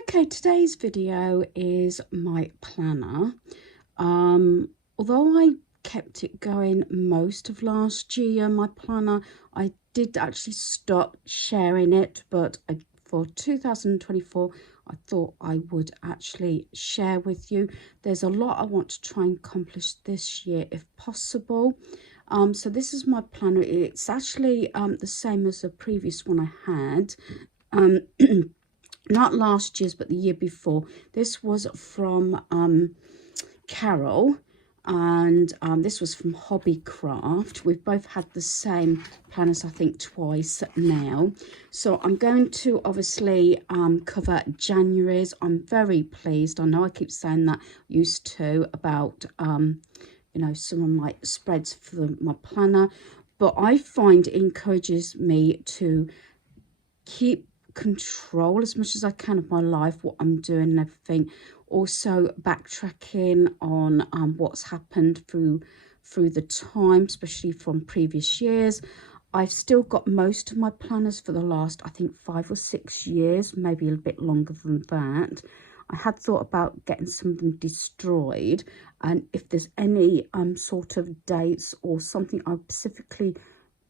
Okay, today's video is my planner. Although I kept it going most of last year, my planner, I did actually stop sharing it, but for 2024, I thought I would actually share with you. There's a lot I want to try and accomplish this year if possible. So this is my planner. It's actually the same as the previous one I had. Not last year's, but the year before. This was from Carol, and this was from Hobbycraft. We've both had the same planners, I think, twice now. So I'm going to obviously cover January's. I'm very pleased. I know I keep saying that, used to, about you know, some of my spreads for my planner, but I find it encourages me to keep control as much as I can of my life, what I'm doing and everything. Also backtracking on what's happened through the time, especially from previous years. I've still got most of my planners for the last, I think, 5 or 6 years, maybe a bit longer than that. I had thought about getting some of them destroyed, and if there's any sort of dates or something I specifically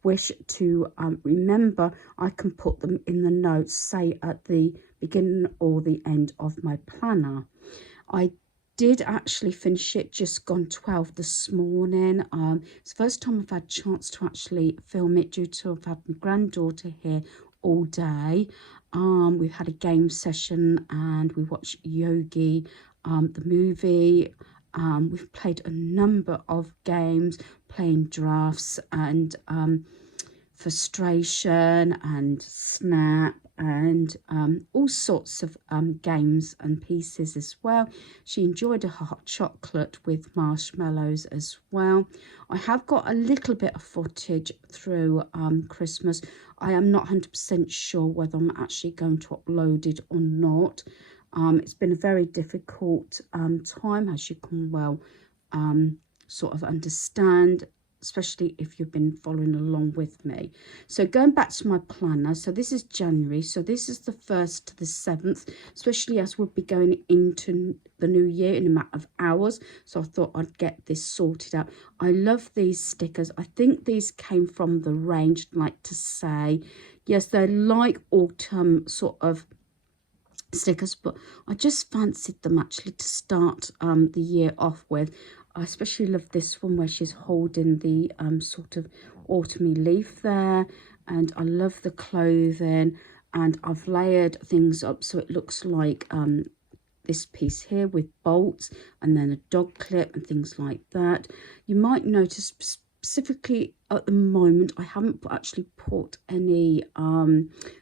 wish to remember, I can put them in the notes, say at the beginning or the end of my planner. I did actually finish it, just gone 12 this morning. It's the first time I've had a chance to actually film it due to I've had my granddaughter here all day. We've had a game session and we watched Yogi, the movie. We've played a number of games, playing drafts and frustration and snap and all sorts of games and pieces as well. She enjoyed a hot chocolate with marshmallows as well. I have got a little bit of footage through Christmas. I am not 100% sure whether I'm actually going to upload it or not. It's been a very difficult time, as you can well sort of understand, especially if you've been following along with me. So going back to my planner, so this is January, so this is the 1st to the 7th, especially as we'll be going into the new year in a matter of hours. So I thought I'd get this sorted out. I love these stickers. I think these came from the range, I'd like to say. Yes, they're like autumn sort of stickers, but I just fancied them actually to start the year off with. I especially love this one where she's holding the sort of autumny leaf there, and I love the clothing, and I've layered things up so it looks like this piece here with bolts and then a dog clip and things like that. You might notice specifically at the moment I haven't actually put any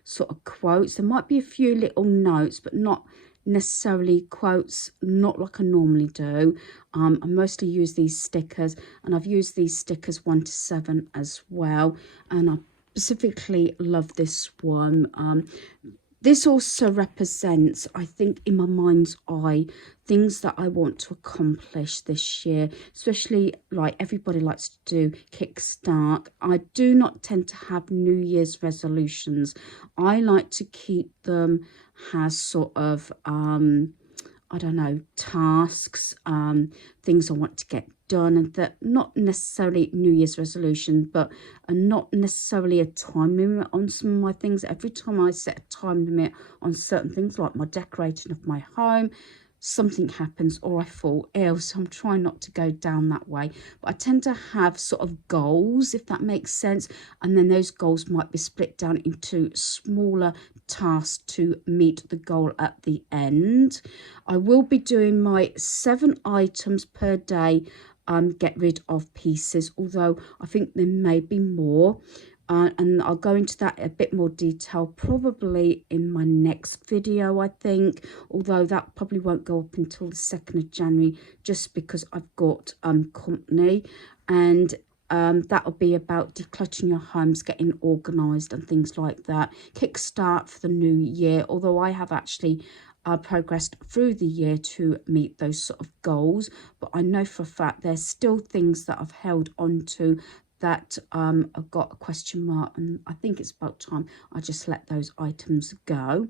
sort of quotes. There might be a few little notes, but not necessarily quotes, not like I normally do. I mostly use these stickers, and I've used these stickers 1 to 7 as well, and I specifically love this one. This also represents, I think, in my mind's eye, things that I want to accomplish this year, especially like everybody likes to do kickstart. I do not tend to have New Year's resolutions. I like to keep them as sort of I don't know, tasks, things I want to get done, and that not necessarily New Year's resolution, but not necessarily a time limit on some of my things. Every time I set a time limit on certain things, like my decorating of my home, something happens or I fall ill. So I'm trying not to go down that way, but I tend to have sort of goals, if that makes sense, and then those goals might be split down into smaller tasks to meet the goal at the end. I will be doing my 7 items per day get rid of pieces, although I think there may be more. And I'll go into that a bit more detail probably in my next video, I think, although that probably won't go up until the 2nd of January, just because I've got company, and that'll be about decluttering your homes, getting organised and things like that. Kickstart for the new year, although I have actually progressed through the year to meet those sort of goals, but I know for a fact there's still things that I've held on to that I've got a question mark, and I think it's about time I just let those items go.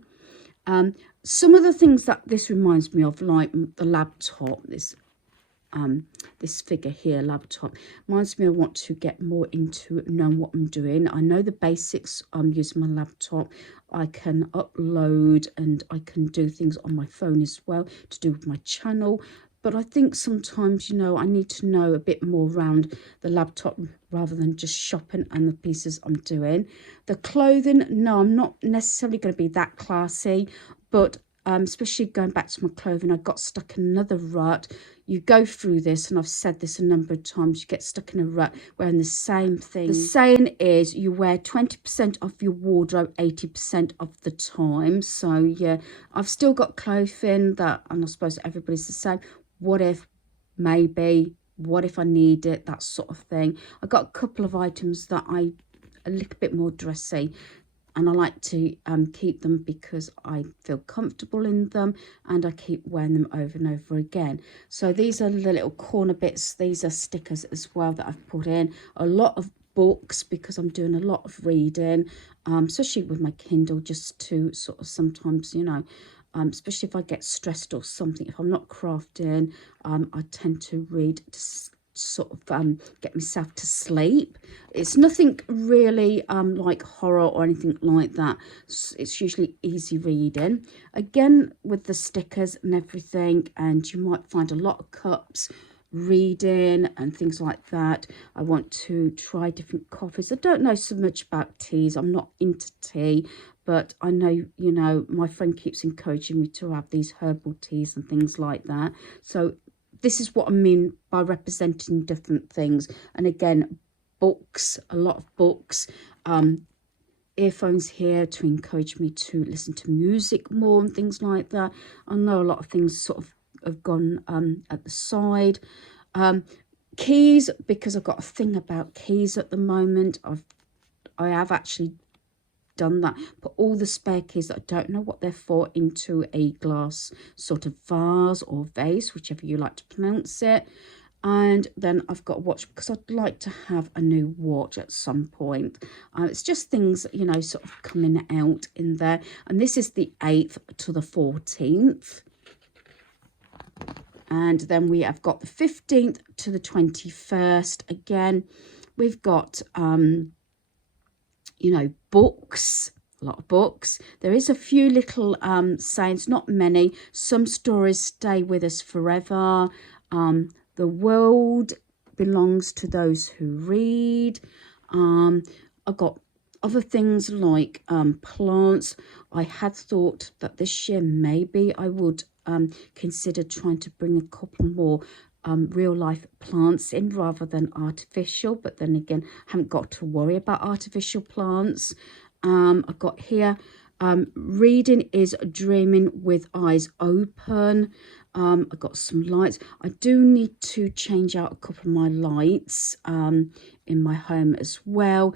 Some of the things that this reminds me of, like the laptop, this figure here, laptop, reminds me I want to get more into knowing what I'm doing. I know the basics. I'm using my laptop. I can upload and I can do things on my phone as well to do with my channel. But I think sometimes, you know, I need to know a bit more around the laptop rather than just shopping and the pieces I'm doing. The clothing, no, I'm not necessarily going to be that classy, but especially going back to my clothing, I got stuck in another rut. You go through this, and I've said this a number of times, you get stuck in a rut wearing the same thing. The saying is you wear 20% of your wardrobe 80% of the time. So yeah, I've still got clothing that, and I suppose everybody's the same. What if, maybe, what if I need it, that sort of thing. I got a couple of items that a little bit more dressy, and I like to keep them because I feel comfortable in them, and I keep wearing them over and over again. So these are the little corner bits. These are stickers as well that I've put in. A lot of books because I'm doing a lot of reading, especially with my Kindle, just to sort of sometimes, you know, especially if I get stressed or something, if I'm not crafting, I tend to read to sort of get myself to sleep. It's nothing really like horror or anything like that. It's usually easy reading, again with the stickers and everything, and you might find a lot of cups, reading and things like that. I want to try different coffees. I don't know so much about teas. I'm not into tea, but I know, you know, my friend keeps encouraging me to have these herbal teas and things like that. So this is what I mean by representing different things. And again, books, a lot of books, earphones here to encourage me to listen to music more and things like that. I know a lot of things sort of have gone at the side. Keys, because I've got a thing about keys at the moment. I have actually done that, put all the spare keys that I don't know what they're for into a glass sort of vase or vase, whichever you like to pronounce it. And then I've got a watch because I'd like to have a new watch at some point. It's just things, you know, sort of coming out in there. And this is the 8th to the 14th. And then we have got the 15th to the 21st. Again, we've got you know, books, a lot of books. There is a few little sayings, not many. Some stories stay with us forever. The world belongs to those who read. I've got other things like plants. I had thought that this year maybe I would consider trying to bring a couple more real life plants in rather than artificial, but then again, I haven't got to worry about artificial plants. I've got here, reading is dreaming with eyes open. I've got some lights. I do need to change out a couple of my lights in my home as well.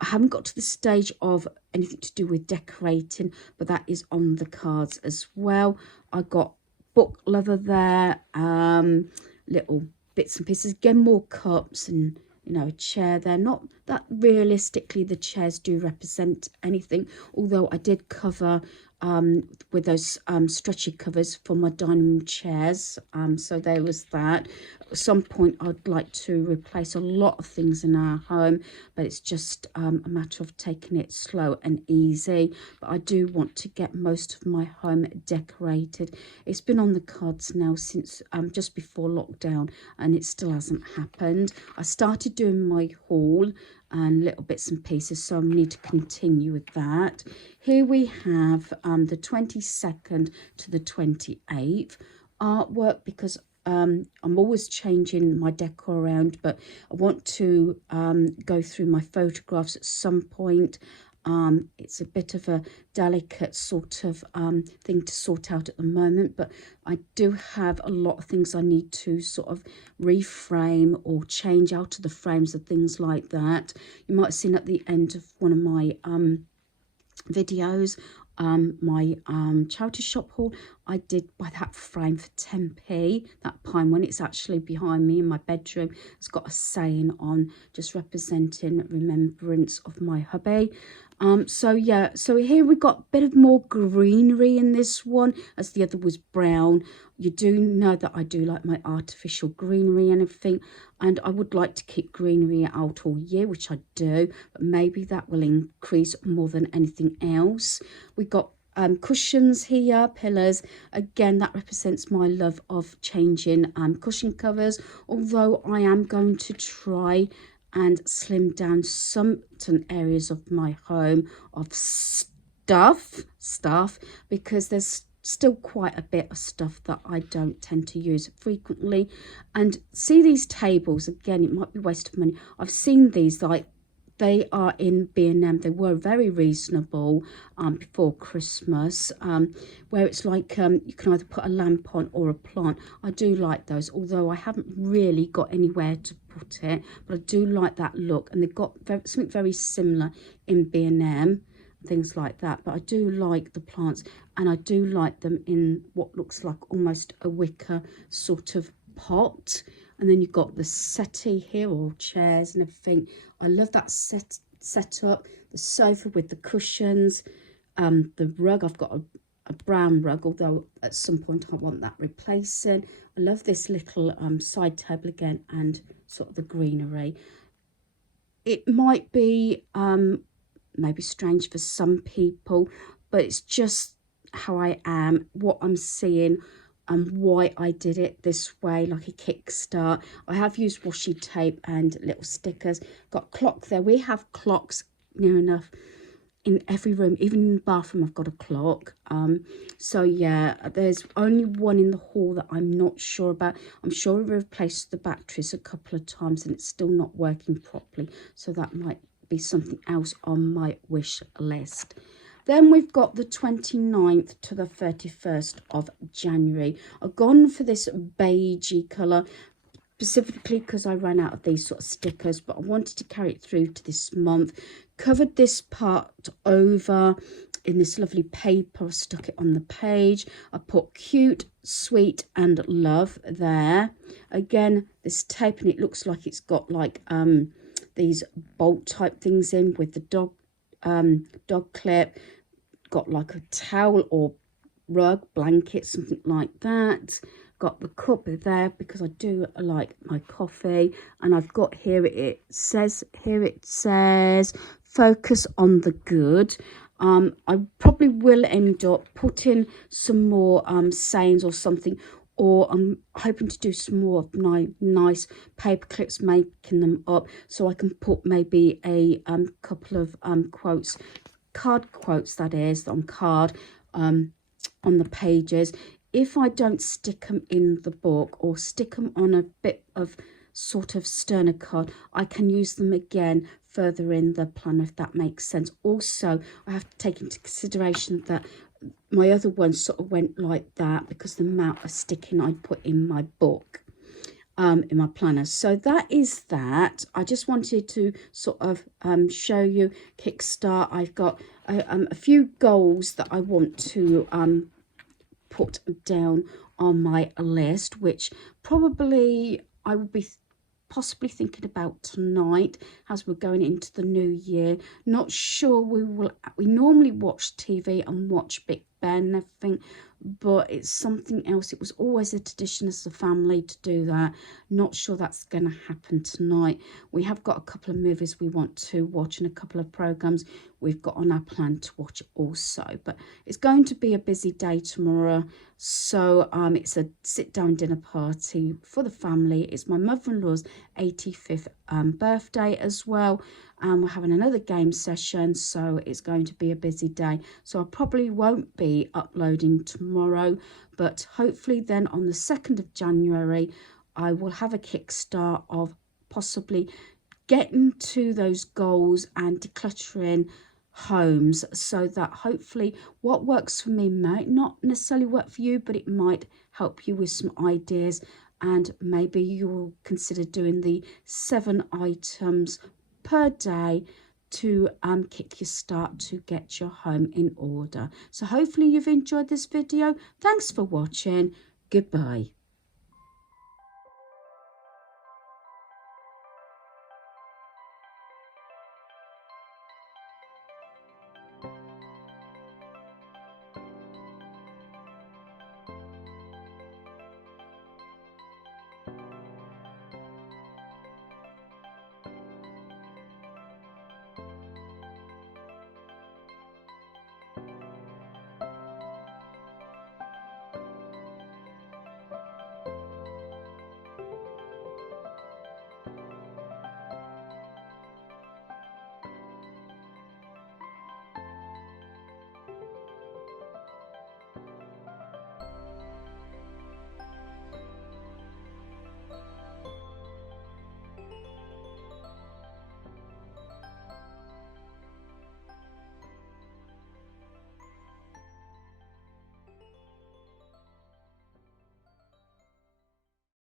I haven't got to the stage of anything to do with decorating, but that is on the cards as well. I got book lover there, little bits and pieces, again more cups, and you know, a chair there. Not that realistically the chairs do represent anything, although I did cover with those stretchy covers for my dining room chairs, so there was that. At some point I'd like to replace a lot of things in our home, but it's just a matter of taking it slow and easy. But I do want to get most of my home decorated. It's been on the cards now since just before lockdown, and it still hasn't happened. I started doing my haul and little bits and pieces, so I need to continue with that. Here we have the 22nd to the 28th artwork, because I'm always changing my decor around, but I want to go through my photographs at some point. It's a bit of a delicate sort of thing to sort out at the moment, but I do have a lot of things I need to sort of reframe or change out of the frames and things like that. You might have seen at the end of one of my videos, my charity shop haul, I did buy that frame for 10p, that pine one. It's actually behind me in my bedroom. It's got a saying on, just representing remembrance of my hubby. So yeah, so here we got a bit of more greenery in this one, as the other was brown. You do know that I do like my artificial greenery and everything, and I would like to keep greenery out all year, which I do, but maybe that will increase more than anything else. We got cushions here, pillows. Again, that represents my love of changing cushion covers, although I am going to try and slim down some areas of my home of stuff, because there's still quite a bit of stuff that I don't tend to use frequently. And see these tables, again, it might be a waste of money. I've seen these, like, they are in B&M. They were very reasonable before Christmas, where it's like you can either put a lamp on or a plant. I do like those, although I haven't really got anywhere to put it, but I do like that look. And they've got something very similar in B&M, things like that. But I do like the plants, and I do like them in what looks like almost a wicker sort of pot. And then you've got the settee here, or chairs and everything. I love that setup. The sofa with the cushions. The rug, I've got a brown rug, although at some point I want that replacing. I love this little side table again, and sort of the greenery. It might be maybe strange for some people, but it's just how I am, what I'm seeing, and why I did it this way, like a kickstart. I have used washi tape and little stickers. Got clock there. We have clocks near enough in every room, even in the bathroom I've got a clock. So yeah, there's only one in the hall that I'm not sure about. I'm sure we've replaced the batteries a couple of times and it's still not working properly, so that might be something else on my wish list. Then we've got the 29th to the 31st of January. I've gone for this beigey colour, specifically because I ran out of these sort of stickers, but I wanted to carry it through to this month. Covered this part over in this lovely paper. I stuck it on the page. I put cute, sweet and love there. Again, this tape, and it looks like it's got like these bolt type things in with the dog clip. Got like a towel or rug, blanket, something like that. Got the cup there because I do like my coffee. And I've got here, it says focus on the good. I probably will end up putting some more sayings or something, or I'm hoping to do some more of my nice paper clips, making them up so I can put maybe a couple of quotes, card quotes, that is, on card on the pages. If I don't stick them in the book or stick them on a bit of sort of sterner card, I can use them again further in the planner, if that makes sense. Also, I have to take into consideration that my other ones sort of went like that because the amount of sticking I put in my book, in my planner. So that is that. I just wanted to sort of show you kickstart. I've got a few goals that I want to put down on my list, which probably I will be possibly thinking about tonight as we're going into the new year. Not sure we normally watch TV and watch Big Ben and everything, but it's something else. It was always a tradition as a family to do that. Not sure that's going to happen tonight. We have got a couple of movies we want to watch and a couple of programs we've got on our plan to watch also. But it's going to be a busy day tomorrow. So it's a sit-down dinner party for the family. It's my mother-in-law's 85th birthday as well. We're having another game session, so it's going to be a busy day. So I probably won't be uploading tomorrow, but hopefully then on the 2nd of January, I will have a kickstart of possibly getting to those goals and decluttering homes, so that hopefully what works for me might not necessarily work for you, but it might help you with some ideas, and maybe you'll consider doing the 7 items per day to kick your start to get your home in order. So hopefully you've enjoyed this video. Thanks for watching. Goodbye.